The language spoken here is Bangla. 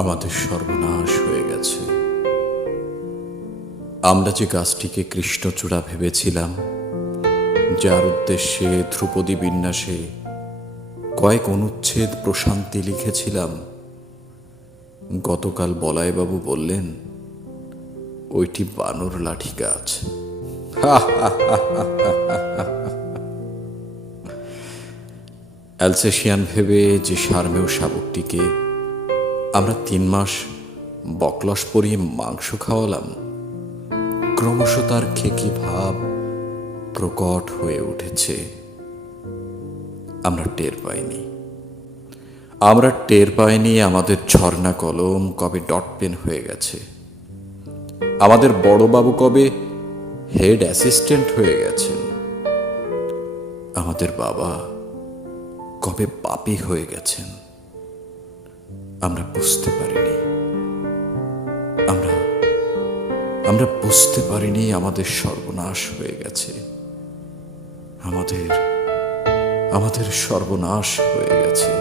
আমাদের সর্বনাশ হয়ে গেছে। আমরা যে গাছটিকে কৃষ্ণচূড়া ভেবেছিলাম, যার উদ্দেশ্যে ধ্রুপদী বিন্যাসে কয়েক অনুচ্ছেদ প্রশান্তি লিখেছিলাম, গতকাল বলাইবাবু বললেন ওইটি বানর লাঠি গাছ। অ্যালসেশিয়ান ভেবে যে সারমেয় শাবকটিকে আমরা 3 মাস বকলস পরিয়ে মাংস খাওয়ালাম, ক্রমশ তার খেকি ভাব প্রকট হয়ে উঠেছে। আমরা টের পাইনি আমাদের ঝর্ণা কলম কবে ডট পেন হয়ে গেছে, আমাদের বড়বাবু কবে হেড অ্যাসিস্ট্যান্ট হয়ে গেছেন, আমাদের বাবা কবে পাপী হয়ে গেছেন। আমরা বুঝতে পারিনি আমাদের সর্বনাশ হয়ে গেছে। আমাদের সর্বনাশ হয়ে গেছে।